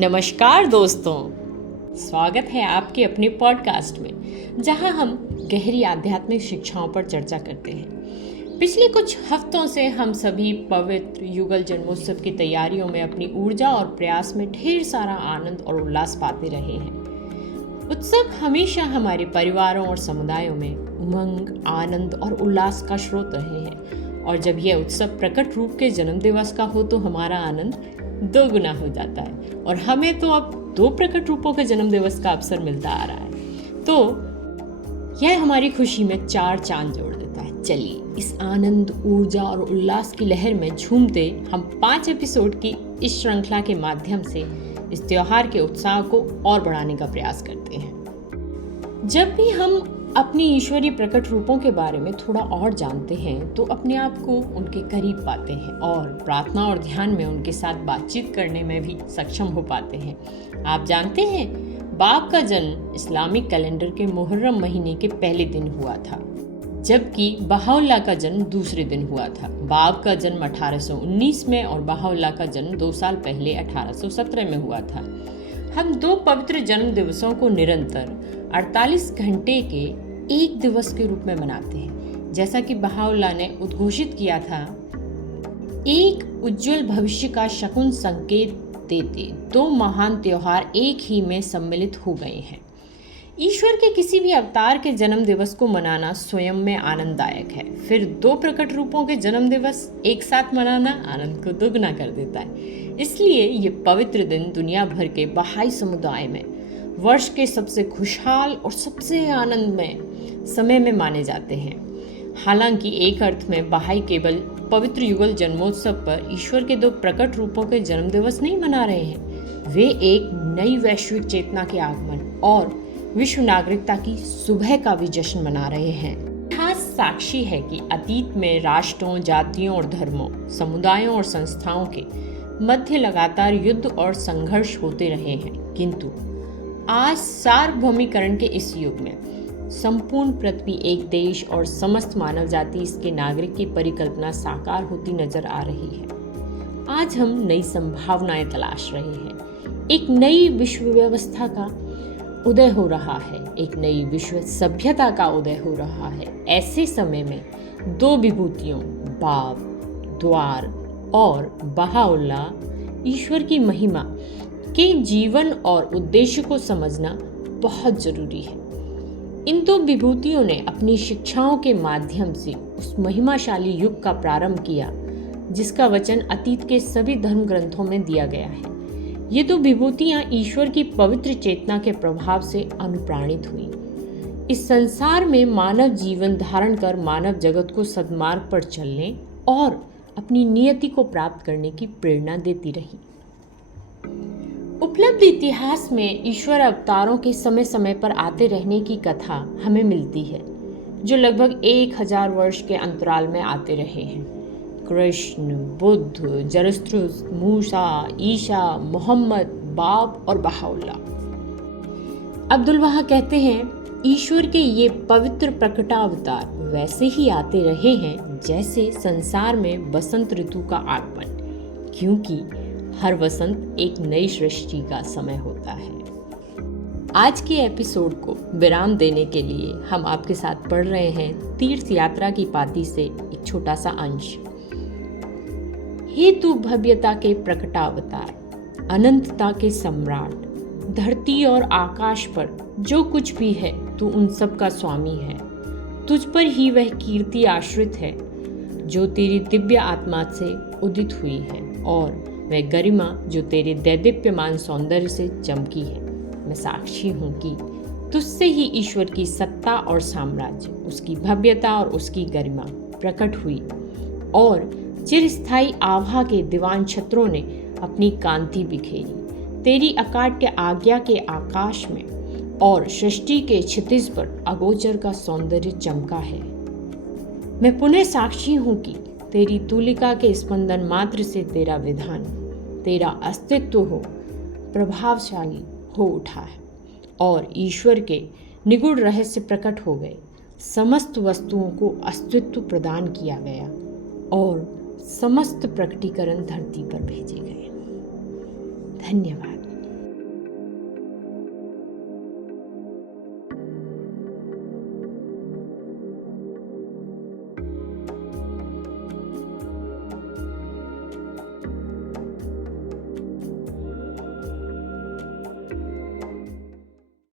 नमस्कार दोस्तों, स्वागत है आपके अपने पॉडकास्ट में जहां हम गहरी आध्यात्मिक शिक्षाओं पर चर्चा करते हैं। पिछले कुछ हफ्तों से हम सभी पवित्र युगल जन्मोत्सव की तैयारियों में अपनी ऊर्जा और प्रयास में ढेर सारा आनंद और उल्लास पाते रहे हैं। उत्सव हमेशा हमारे परिवारों और समुदायों में उमंग, आनंद और उल्लास का स्रोत रहे हैं और जब यह उत्सव प्रकट रूप के जन्मदिवस का हो तो हमारा आनंद दोगुना हो जाता है और हमें तो अब 2 प्रकट रूपों के जन्मदिवस का अवसर मिलता आ रहा है, तो यह हमारी खुशी में 4 चांद जोड़ देता है। चलिए इस आनंद, ऊर्जा और उल्लास की लहर में झूमते हम 5 एपिसोड की इस श्रृंखला के माध्यम से इस त्योहार के उत्साह को और बढ़ाने का प्रयास करते हैं। जब भी हम अपनी ईश्वरीय प्रकट रूपों के बारे में थोड़ा और जानते हैं तो अपने आप को उनके करीब पाते हैं और प्रार्थना और ध्यान में उनके साथ बातचीत करने में भी सक्षम हो पाते हैं। आप जानते हैं, बाब का जन्म इस्लामिक कैलेंडर के मुहर्रम महीने के पहले दिन हुआ था, जबकि बहाउल्लाह का जन्म दूसरे दिन हुआ था। बाब का जन्म 1819 में और बहाउल्लाह का जन्म 2 साल पहले 1817 में हुआ था। हम 2 पवित्र जन्म दिवसों को निरंतर 48 घंटे के एक दिवस के रूप में मनाते हैं। जैसा कि बहाउल्लाह ने उद्घोषित किया था, एक उज्जवल भविष्य का शकुन संकेत देते 2 महान त्योहार एक ही में सम्मिलित हो गए हैं। ईश्वर के किसी भी अवतार के जन्म दिवस को मनाना स्वयं में आनंददायक है, फिर 2 प्रकट रूपों के जन्म दिवस एक साथ मनाना आनंद को दोगुना कर देता है। इसलिए ये पवित्र दिन दुनिया भर के बहाई समुदाय में वर्ष के सबसे खुशहाल और सबसे आनंदमय समय में माने जाते हैं। हालांकि एक अर्थ में बहाई केवल पवित्र युगल जन्मोत्सव पर ईश्वर के 2 प्रकट रूपों के जन्मदिवस नहीं मना रहे हैं, वे एक नई वैश्विक चेतना के आगमन और विश्व नागरिकता की सुबह का भी जश्न मना रहे हैं। इतिहास साक्षी है कि अतीत में राष्ट्रों, जातियों और धर्मों, समुदायों और संस्थाओं के मध्य लगातार युद्ध और संघर्ष होते रहे हैं, किंतु आज सार्वभौमिकरण के इस युग में संपूर्ण पृथ्वी एक देश और समस्त मानव जाति इसके नागरिक की परिकल्पना साकार होती नजर आ रही है। आज हम नई संभावनाएं तलाश रहे हैं। एक नई विश्व व्यवस्था का उदय हो रहा है, एक नई विश्व सभ्यता का उदय हो रहा है। ऐसे समय में 2 विभूतियों बाब, द्वार और बहाउल्लाह ईश्वर की महिमा के जीवन और उद्देश्य को समझना बहुत जरूरी है। इन 2 विभूतियों ने अपनी शिक्षाओं के माध्यम से उस महिमाशाली युग का प्रारंभ किया जिसका वचन अतीत के सभी धर्म ग्रंथों में दिया गया है। ये 2 विभूतियां ईश्वर की पवित्र चेतना के प्रभाव से अनुप्राणित हुई। इस संसार में मानव जीवन धारण कर मानव जगत को सद्मार्ग पर चलने और अपनी नियति को प्राप्त करने की प्रेरणा देती रही। उपलब्ध इतिहास में ईश्वर अवतारों के समय समय पर आते रहने की कथा हमें मिलती है, जो लगभग 1000 वर्ष के अंतराल में आते रहे हैं। कृष्ण, बुद्ध, जरस्थुस्त्र, मूसा, ईसा, मोहम्मद, बाब और बहाउल्लाह। अब्दुल वहा कहते हैं, ईश्वर के ये पवित्र प्रकटावतार वैसे ही आते रहे हैं जैसे संसार में बसंत ऋतु का आगमन, क्योंकि हर वसंत एक नई सृष्टि का समय होता है। आज के एपिसोड को विराम देने के लिए हम आपके साथ पढ़ रहे हैं तीर्थ यात्रा की पाती से एक छोटा सा अंश। हे तू भव्यता के प्रकटावतार, अनंतता के सम्राट, धरती और आकाश पर जो कुछ भी है तू उन सब का स्वामी है। तुझ पर ही वह कीर्ति आश्रित है जो तेरी दिव्य आत्मा से उदित हुई है और वह गरिमा जो तेरे दैदीप्यमान सौंदर्य से चमकी है। मैं साक्षी हूँ कि तुझसे ही ईश्वर की सत्ता और साम्राज्य, उसकी भव्यता और उसकी गरिमा प्रकट हुई और चिरस्थायी आभा के दीवान छत्रों ने अपनी कांति बिखेरी। तेरी अकाट्य आज्ञा के आकाश में और सृष्टि के क्षितिज पर अगोचर का सौंदर्य चमका है। मैं पुनः साक्षी हूँ कि तेरी तूलिका के स्पंदन मात्र से तेरा विधान, तेरा अस्तित्व हो प्रभावशाली हो उठा है और ईश्वर के निगूढ़ रहस्य प्रकट हो गए। समस्त वस्तुओं को अस्तित्व प्रदान किया गया और समस्त प्रकटीकरण धरती पर भेजे गए। धन्यवाद।